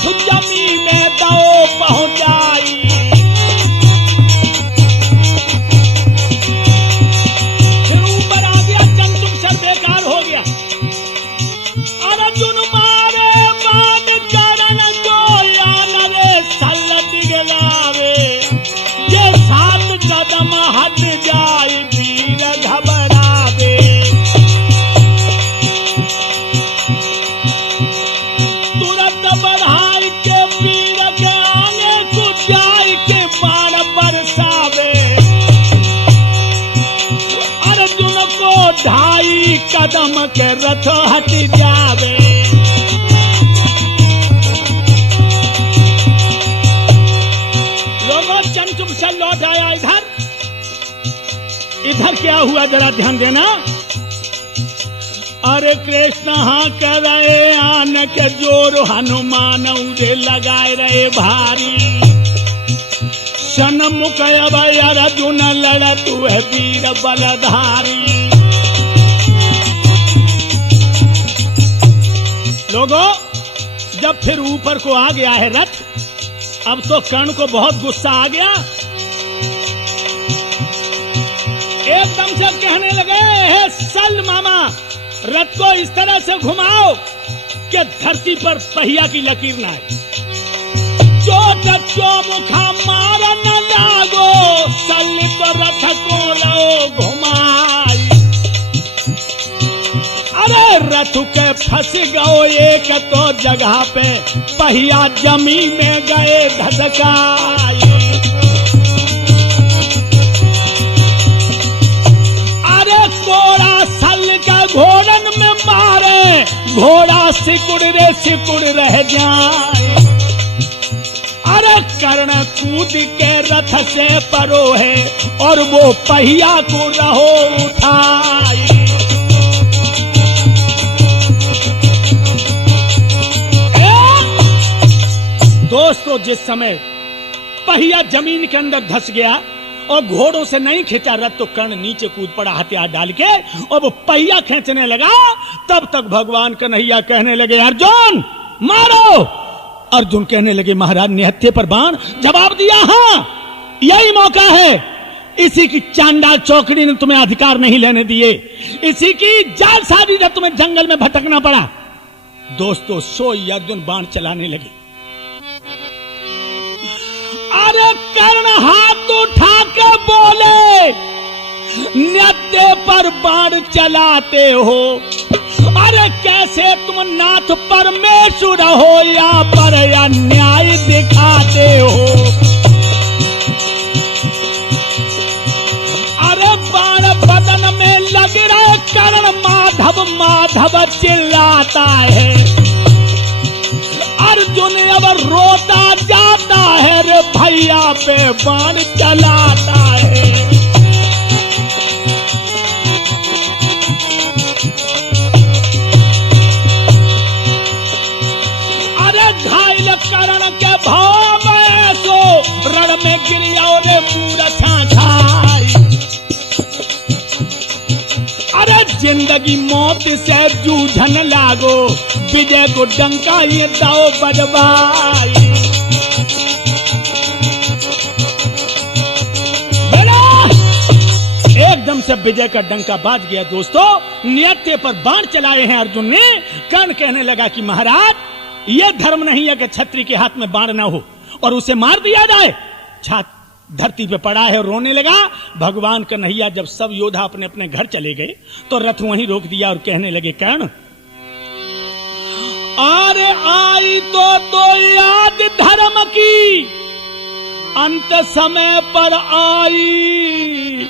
जमी में दो पहुंचाई। फिर ऊपर आ गया, चंचुक शर बेकार हो गया। अर्जुन मारे बाण करण जो यान रे सल दिगलावे। ये 7 कदम हट जाए वीर घबरावे। तुरंत बढ़ाई के वीर के आगे कुछ जाय के बाण बरसावे। अर्जुन को 2.5 कदम के रथ हट जावे। लोगों चंचुक से लौट आया इधर। इधर क्या हुआ जरा ध्यान देना। अरे कृष्ण हाँ कर रहे आन के जोर हनुमान उड़े लगाए रहे भारी सन्मुख अब अर्जुन लड़ तू है वीर बलधारी। लोगों जब फिर ऊपर को आ गया है रथ, अब तो कर्ण को बहुत गुस्सा आ गया। एकदम से कहने लगे हे सल मामा रथ को इस तरह से घुमाओ कि धरती पर पहिया की लकीर ना आए। चोट चौमुखा मार न लागो सल तो रथ को लो घुमाई। अरे रथ के फंस गओ एक तो जगह पे पहिया जमीन में गए धधकाई। अरे घोड़ा सल का घोड़न में मारे घोड़ा सिकुड़ रे सिकुड़ रह जाए। अरे कर्ण कूद के रथ से परो है और वो पहिया को रहो उठाई। दोस्तों जिस समय पहिया जमीन के अंदर धस गया और घोड़ों से नहीं खींचा रथ तो कर्ण नीचे कूद पड़ा हथियार डाल के और वो पहिया खींचने लगा। तब तक भगवान कन्हैया कहने लगे अर्जुन मारो। अर्जुन कहने लगे महाराज निहत्थे पर बाण। जवाब दिया हाँ यही मौका है। इसी की चांडाल चौकड़ी ने तुम्हें अधिकार नहीं लेने दिए, इसी की जालसाजी ने तुम्हें जंगल में भटकना पड़ा। दोस्तों सोई अर्जुन बाण चलाने लगे। अरे कर्ण हाथ उठा के बोले निहत्थे पर बाण चलाते हो। अरे कैसे तुम नाथ परमेश्वर हो या पर अन्याय दिखाते हो। अरे बाण बदन में लग रहे कर्ण माधव माधव चिल्लाता है। अर्जुन अब रोता जाता है रे भैया पे बाण चलाता है। अरे घायल कर्ण के भाव में सो रण में गिरिया रे पूरा छाछाई। अरे जिंदगी मौत से जूझन लागो विजय को डंका ये दाओ बजवाई। एकदम से विजय का डंका बाज गया। दोस्तों नियत्ते पर बाण चलाए हैं अर्जुन ने। कर्ण कहने लगा कि महाराज यह धर्म नहीं है कि छत्री के हाथ में बाण ना हो और उसे मार दिया जाए। छात्र धरती पे पड़ा है रोने लगा। भगवान कन्हैया जब सब योद्धा अपने अपने घर चले गए तो रथ वहीं रोक दिया और कहने लगे कर्ण अरे आई तो याद धर्म की अंत समय पर आई।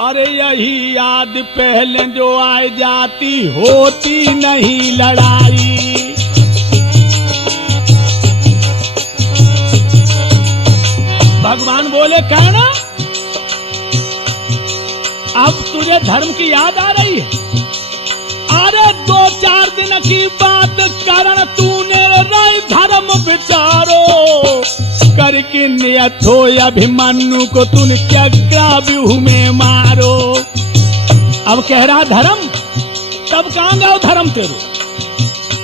अरे यही याद पहले जो आ जाती होती नहीं लड़ाई। भगवान बोले कर्ण अब तुझे धर्म की याद आ रही है। अरे 2-4 दिन की बात कर्ण तूने रही धर्म विचारो करके नियत हो अभिमन्यु को तूने क्या ग्राव्यूह में मारो। अब कह रहा धर्म तब कहां गया धर्म तेरो।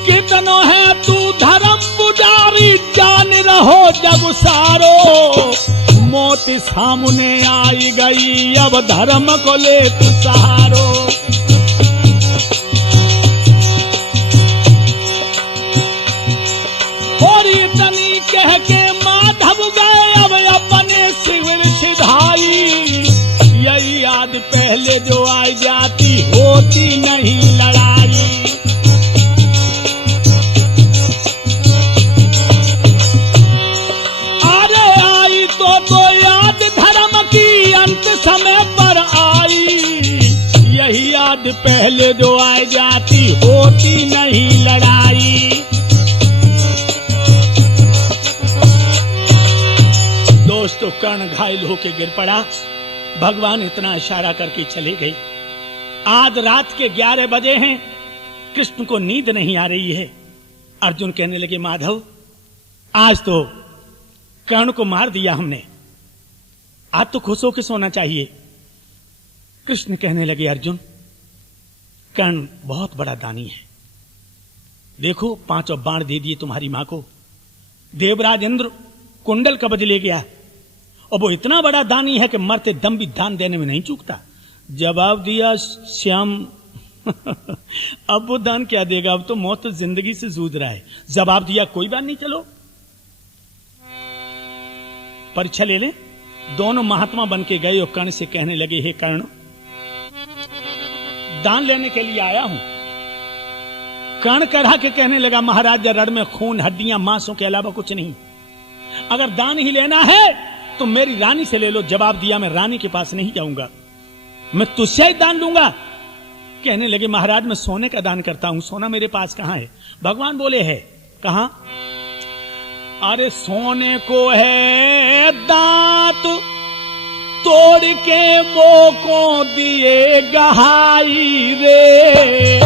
कितनो है तू धर्म पुजारी जान रहो जग सारो। मौत सामने आई गई अब धर्म को ले तू सहारो। और इतनी कह के माधव गए अब अपने शिविर सिधाई। यही याद पहले जो आई जाती होती नहीं लड़ाई। अरे आई तो याद धर्म की अंत समय पर आई। यही याद पहले जो आई जाती होती नहीं लड़ाई। दोस्तों कर्ण घायल होके गिर पड़ा। भगवान इतना इशारा करके चले गए। आज रात के 11 बजे हैं कृष्ण को नींद नहीं आ रही है। अर्जुन कहने लगे माधव, आज तो कर्ण को मार दिया हमने, आज तो खुश होकर सोना चाहिए। कृष्ण कहने लगे अर्जुन, कर्ण बहुत बड़ा दानी है, देखो 5 बाण दे दिए तुम्हारी मां को, देवराज इंद्र कुंडल कवच ले गया, और वो इतना बड़ा दानी है कि मरते दम भी दान देने में नहीं चूकता। जवाब दिया श्याम अब वो दान क्या देगा, अब तो मौत तो जिंदगी से जूझ रहा है। जवाब दिया कोई बात नहीं, चलो परीक्षा ले लें। दोनों महात्मा बन के गए और कर्ण से कहने लगे, हे कर्ण, दान लेने के लिए आया हूं। कर्ण करा के कहने लगा, महाराज रण में खून हड्डियां मांसों के अलावा कुछ नहीं, अगर दान ही लेना है तो मेरी रानी से ले लो। जवाब दिया, मैं रानी के पास नहीं जाऊंगा, मैं तुझसे ही दान लूंगा। कहने लगे महाराज मैं सोने का दान करता हूं, सोना मेरे पास कहां है। भगवान बोले है, कहां? अरे सोने को है दांत तोड़ के वो को दिए गहाई रे,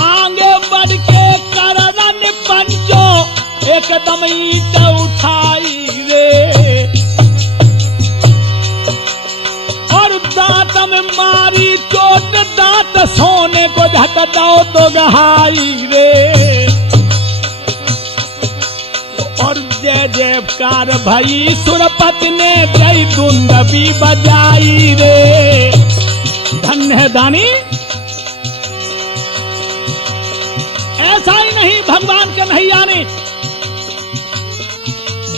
आगे बढ़ के करन पंचो एकदम ईट उठाई रे, और दांत में मारी चोट, दांत सोने को झट दो तो गहाई रे, और जय जयकार भई सुरपति ने जय दुंदबी बजाई रे। धन्य है दानी। ऐसा ही नहीं, भगवान के नहीं आने,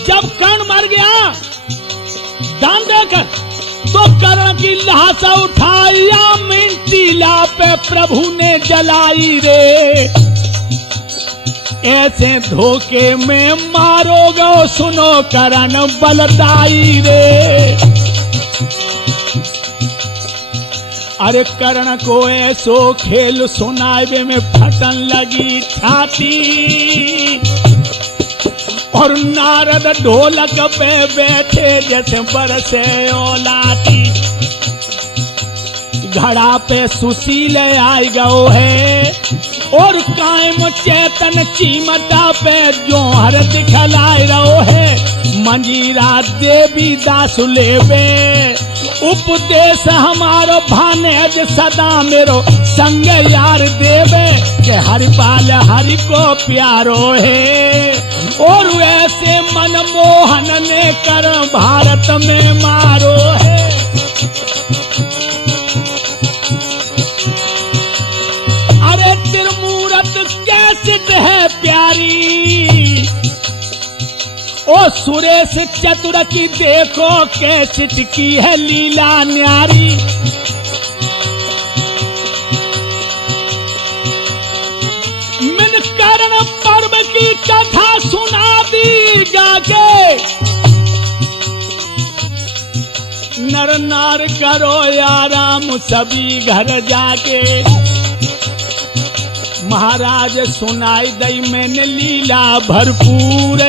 जब कर्ण मर गया दान देकर, तो कर्ण की लाशा उठाया, मिट्टीला पे प्रभु ने जलाई रे, ऐसे धोखे में मारोगे सुनो कर्ण बलदाई रे। अरे कर्ण को ऐसो खेल सुनावे में फटन लगी छाती, और नारद ढोलक पे बैठे जैसे बरसे ओलाती, घड़ा पे सुशील आई गो है, और कायम चेतन चीमटा पे जो हर दिखलाए रहो है, मंजीरा देवी दास लेवे उपदेश हमारो भानेज सदा मेरो संग यार देवे, के हरिपाल हरि को प्यारो है, और वैसे मनमोहन ने कर भारत में मारो है। अरे त्रिमूरत कैसे है प्यारी, ओ सुरेश चतुर की देखो कैसे की है लीला न्यारी, मन कर्ण पर्व की कथा सुना दी गाके, नर नार करो आराम सभी घर जाके, महाराज सुनाई दई मैंने लीला भरपूर,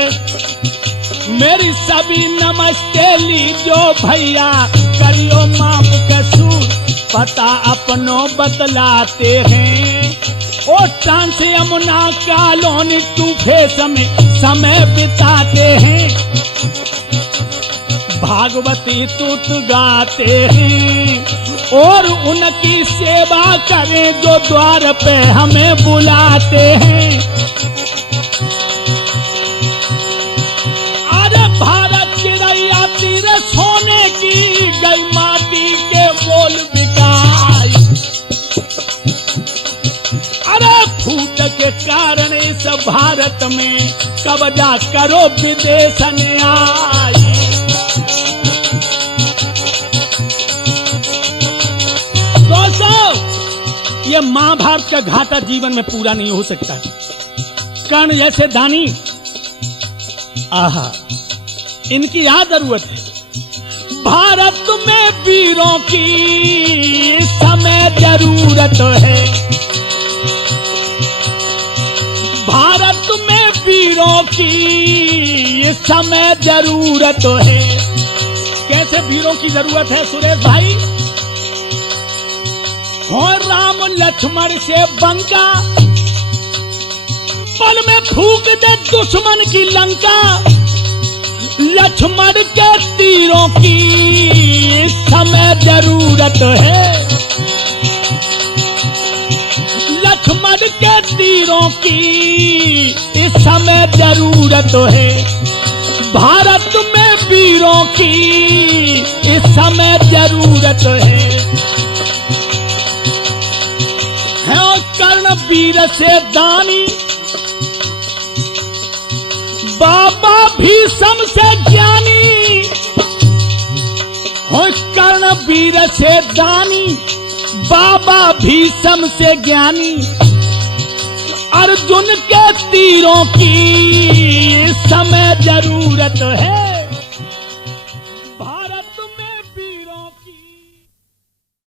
मेरी सभी नमस्ते लीजो भैया, करियो माफ कसूर, पता अपनों बतलाते हैं, ओ ट्रांस यमुना कॉलोनी तूफे समय बिताते हैं, भागवती तुत गाते हैं, और उनकी सेवा करें जो द्वार पे हमें बुलाते हैं। अरे भारत की रैया तीर सोने की गई माटी के मोल बिकाई, अरे फूट के कारण इस भारत में कब्जा करो विदेश ने आई। ये महाभारत का घाटा जीवन में पूरा नहीं हो सकता। कर्ण जैसे दानी, आहा, इनकी क्या जरूरत है। भारत में वीरों की समय जरूरत है, भारत में वीरों की समय जरूरत है। कैसे वीरों की जरूरत है सुरेश भाई? हो राम लक्ष्मण से बंका, पल में फूक दे दुश्मन की लंका। लक्ष्मण के तीरों की इस समय जरूरत है, लक्ष्मण के तीरों की इस समय जरूरत है। भारत में वीरों की इस समय जरूरत है कर्ण वीर से दानी, बाबा भीष्म से ज्ञानी। हो कर्ण वीर से दानी, बाबा भीष्म से ज्ञानी। अर्जुन के तीरों की इस समय जरूरत है,